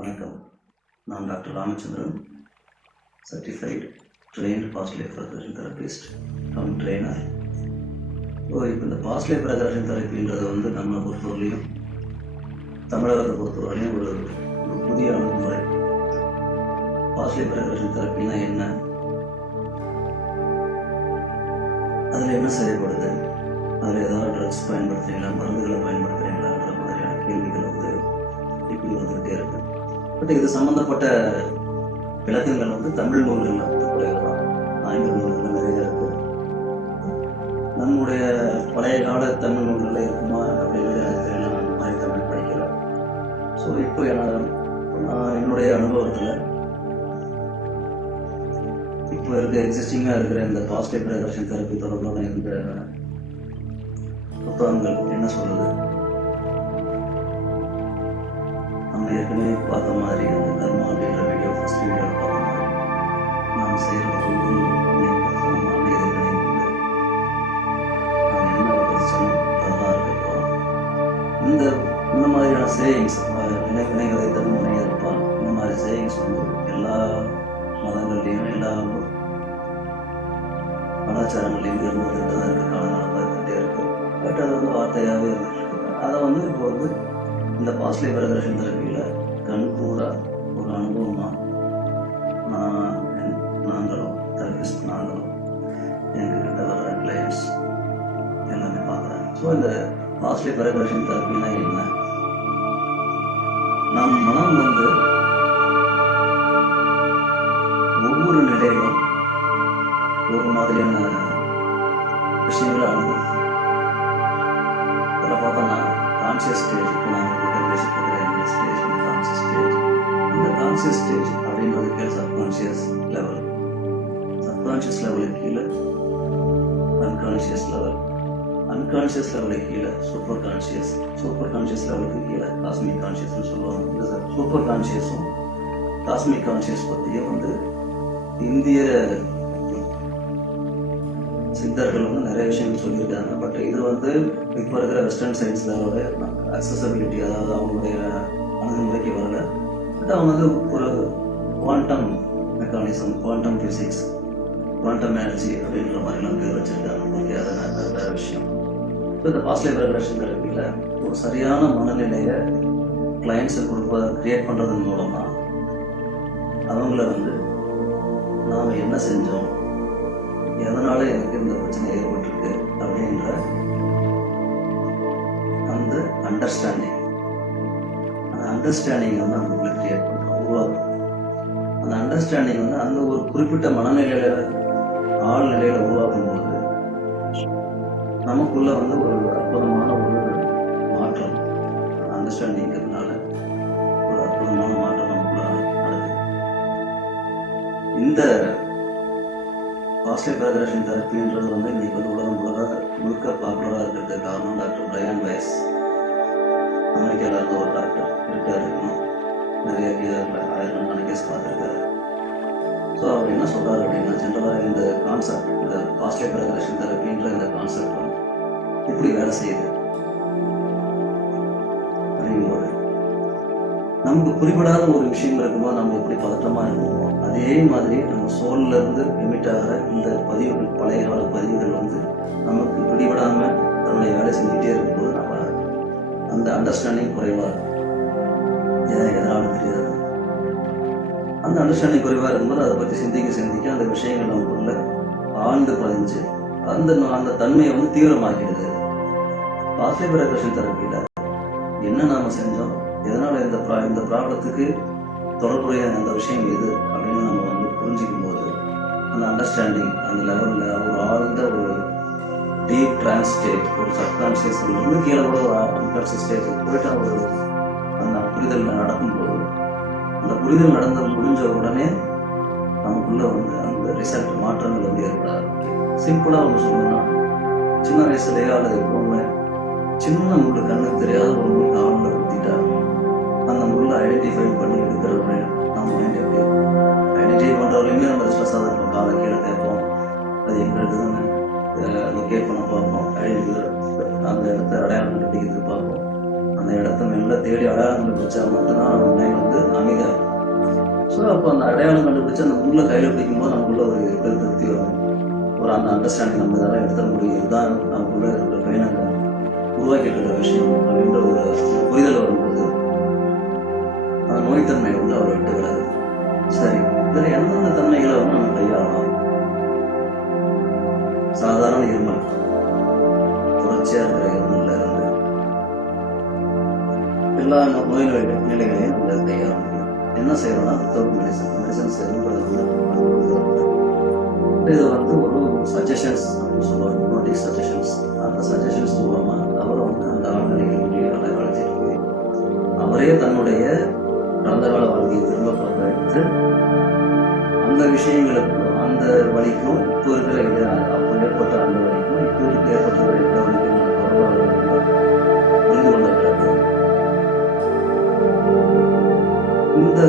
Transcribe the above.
வணக்கம். நான் doctor Ramachandran, certified trained past life regression therapist cum trainer. இப்போ இந்த பாஸ்ட் லைஃப் ரெக்ரெஷன் தெரப்பின்றது நம்ம பொறுத்தவரையிலையும் தமிழகத்தை பொறுத்தவரையிலையும் ஒரு புதிய அணுகுமுறை. பாஸ்ட் லைஃப் ரெக்ரெஷன் தெரப்பினா என்ன, அதில் என்ன செய்யப்படுது, அதில் ஏதாவது ட்ரக்ஸ் பயன்படுத்துறீங்களா, மருந்துகளை பயன்படுத்துறீங்களான்ற மாதிரியான கேள்விகள் இப்படி வந்துகிட்டே இருக்கு. பட் இது சம்மந்தப்பட்ட விளக்கங்கள் தமிழ் நூல்களில் குறைவு தான். ஆங்கில நூல்களில் நிறைய இருக்கு. நம்முடைய பழைய கால தமிழ் நூல்களில் இருக்குமா அப்படிங்கிறது எனக்கு தெரியல. நான் அந்த மாதிரி தமிழ் படிக்கிறேன். ஸோ இப்போ என்னுடைய அனுபவத்தில் இப்போ எக்ஸிஸ்டிங்காக இருக்கிற இந்த பாசிட்டிவ் ரெக்ரெஷன் தெரப்பி தொடர்பான இந்த புத்தகங்கள் என்ன சொல்லுது, நம்ம ஏற்கனவே பார்த்த மாதிரி அந்த கர்மா அப்படின்ற வீடியோ ஃபர்ஸ்ட் வீடியோவில் பார்த்த மாதிரி நாம் செய்கிற ஒவ்வொரு எதிர்வினை நாம் என்ன பிரச்சனை அதெல்லாம் இருக்கட்டும். இந்த மாதிரியான சேயிங்ஸ், வினைகளை தருமுனை இருப்பான், இந்த மாதிரி சேயிங்ஸ் எல்லா மதங்கள்லையும் எல்லா கலாச்சாரங்கள்லையும் இருந்துகிட்டு தான் இருக்க காலங்களாக இருந்துகிட்டே இருக்கு. பட் அது வார்த்தையாகவே இருந்துட்டு இருக்கு. அதை இப்போ இந்த பாஸ்ட் லைஃப் ரெக்ரெஷன் தெரப்பியில் கண்கூடா ஒரு அனுபவமாக நாங்களும் தெரபிஸ்ட் எங்ககிட்ட வர கிளையன்ட்ஸ் எல்லாமே பார்க்குறாங்க. ஸோ இந்த பாஸ்ட் லைஃப் ரெக்ரெஷன் தெரப்பினா என்ன, நம் மனம் ஒவ்வொரு நிலையிலும் ஒரு மாதிரியான விஷயங்களை அனுபவம். அதில் பார்த்தோம்னா கான்சியஸ் ஸ்டேஜ், இப்போ நான் உங்கள்கிட்ட பேசிட்டு இருக்கிற ஸ்டேஜ் கான்சியஸ் ஸ்டேஜ். இந்த கான்சியஸ் ஸ்டேஜ் அப்படின்றது கீழே சப்கான்ஷியஸ் லெவல், சப்கான்ஷியஸ் லெவலுக்கு கீழே அன்கான்ஷியஸ் லெவல், அன்கான்ஷியஸ் லெவலுக்கு கீழே சூப்பர் கான்ஷியஸ், சூப்பர் கான்ஷியஸ் லெவலுக்கு கீழே காஸ்மிக் கான்ஷியஸ்னு சொல்லுவாங்க. இந்த சூப்பர் கான்ஷியஸும் காஸ்மிக் கான்ஷியஸ் பற்றியும் இந்திய சித்தர்கள் நிறைய விஷயங்கள் சொல்லியிருக்காங்க. பட் இது இப்போ இருக்கிற வெஸ்டர்ன் சயின்ஸில் அதோட அக்சசபிலிட்டி, அதாவது அவங்களுடைய அணுகுமுறைக்கு வரல. பட் அவங்க ஒரு quantum mechanism, quantum physics, quantum energy அப்படின்ற மாதிரிலாம் பேர் வச்சுருக்காங்க. ஓகே, அது வேறு விஷயம். ஸோ இந்த பாஸ்ட் லைஃப் ரெக்ரெஷன் தெரப்பியில் ஒரு சரியான மனநிலையை கிளையண்ட்ஸுக்கு கிரியேட் பண்ணுறதன் மூலமாக அவங்கள நாம் என்ன செஞ்சோம், எதனால எனக்கு இந்த பிரச்சனை ஏற்பட்டிருக்கு அப்படின்ற அந்த அண்டர்ஸ்டாண்டிங் நமக்குள்ள கிரியேட் பண்ணுறோம், உருவாக்கும். அந்த அண்டர்ஸ்டாண்டிங் அந்த ஒரு குறிப்பிட்ட மனநிலையில ஆழ்நிலையில உருவாக்கும் போது நமக்குள்ள ஒரு அற்புதமான ஒரு மாற்றம், அண்டர்ஸ்டாண்டிங்கிறதுனால ஒரு அற்புதமான மாற்றம் நமக்குள்ள நடக்குது. இந்த பாஸ்ட் லைஃப் ரெக்ரெஷன் தெரப்பின்றது இன்னைக்கு உலகம் முழுக்க பாப்புலராக இருக்கிறதுக்கு காரணம் டாக்டர் பிரையன் வைஸ். அமெரிக்காவில் இருந்த ஒரு டாக்டர் இருக்காரு, நிறைய ஆயிரக்கணக்கான கேஸ் பார்த்துருக்காரு. ஸோ அவர் என்ன சொல்கிறார் அப்படின்னா, ஜென்ரலாக இந்த கான்செப்ட், இந்த பாஸ்ட் லைஃப் ரெக்ரெஷன் தெரப்பின்ற இந்த கான்செப்ட் எப்படி வேலை செய்யுது அப்படிங்கும்போது, நமக்கு குறிப்பிடாத ஒரு விஷயம் இருக்கும்போது நம்ம எப்படி பதற்றமாக இருக்குமோ அதே மாதிரி நம்ம சோல்ல இருந்து எமிட் ஆகிற இந்த பதிவுகள், பழைய கால பதிவுகள் நமக்கு பிடிபடாமல் தன்னுடைய வேலை செஞ்சுட்டே இருக்கும்போது நம்ம அந்த அண்டர்ஸ்டாண்டிங் குறைவாக இருக்கும். எதனால தெரியாது. அந்த அண்டர்ஸ்டாண்டிங் குறைவாக இருக்கும்போது அதை பற்றி சிந்திக்க அந்த விஷயங்கள் நமக்குள்ள ஆழ்ந்து பதிஞ்சு அந்த தன்மையை தீவிரமாக்கிடுது. பாஸ்ட் லைஃப் ரெக்ரெஷன் தெரப்பியில் என்ன நாம் செஞ்சோம், எதனால் இந்த ப்ராப்ளத்துக்கு தொடர்புடைய அந்த விஷயம் எது அப்படின்னு நம்ம புரிஞ்சிக்கும் போது அந்த அண்டர்ஸ்டாண்டிங் அந்த லெவலில் ஒரு ஆழ்ந்த ஒரு டீப் ட்ரான்ஸ் ஸ்டேட், ஒரு சப்கான்ஷியஸ் கீழே கூட ஒரு அன்கான்ஷியஸ் ஸ்டேட் போயிட்டு அந்த புரிதல் நடக்கும்போது, அந்த புரிதல் முடிஞ்ச உடனே நமக்குள்ள அந்த ரிசல்ட் மாற்றங்கள் ஏற்படாது. சிம்பிளாக சொல்லணும்னா, சின்ன வயசுலேயோ அல்லது எப்பவுமே சின்ன முள்ளு, கண்ணுக்கு தெரியாத ஒரு முள் காலில் குத்திட்டா அந்த முள்ளை ஐடென்டிஃபை பண்ணி எடுக்கிறவங்க நம்ம மைண்ட் எப்படி ஐடென்டிஃபை பண்ணுறவரையுமே நம்ம ஸ்ட்ரெஸ்ஸாக தான் இருக்கும். காலை கீழே கேட்போம், அது எங்கே இருக்குதுன்னு லொக்கேட் பண்ண பார்ப்போம், அந்த இடத்த அடையாளம் கட்டிக்கிறதுக்கு பார்ப்போம். அந்த இடத்த மெல்ல தேடி அடையாளம் வச்சா மட்டும்தான் நம்ம மைண்ட் அமைதி ஸோ அப்போ அந்த அடையாளம் கண்டுபிடிச்சு அந்த முள்ள கையில் பிடிக்கும்போது நமக்குள்ள ஒரு இருக்கிற திருப்தி வரும், ஒரு அந்த அண்டர்ஸ்டாண்டிங் நம்ம இதெல்லாம் எடுத்துட முடியும், இதுதான் நமக்குள்ள இருக்கிற பையனை உருவாக்கிட்டு இருக்கிற விஷயம் அப்படின்ற ஒரு புரிதல் வரும்போது அந்த நோய்த்தன்மை வந்து அவரை விட்டு விடாது. சரி, இதில் எந்தெந்த தன்மைகளை வந்து நம்ம கையாளலாம்? சாதாரண இருமல், தொடர்ச்சியா இருக்கிற இருமல்ல இருந்து எல்லா நோய் நிலைகளையும் நம்ம கையாள முடியும். என்ன செய்யறோம்னா வித்தவுட் மெடிசன்ஸ் இது வந்து ஒரு சஜஷன்ஸ் அப்படின்னு சொல்லுவாங்க, ஹிப்னோட்டிக் சஜஷன்ஸ். அந்த சஜஷன்ஸ் மூலமா அவரை வந்து அந்த ஆழ்நிலைகளுடைய அந்த காலத்தில் போய் அவரே தன்னுடைய கடந்த கால வாழ்க்கையை திரும்ப பார்க்க எடுத்து அந்த விஷயங்களுக்கும் அந்த வலிக்கும் இப்போ இருக்கிற இது அப்போ ஏற்பட்ட அந்த வலிக்கும் இப்போ இருக்க ஏற்பட்ட வலிக்கும் புரிந்து கொண்ட பிறகு இந்த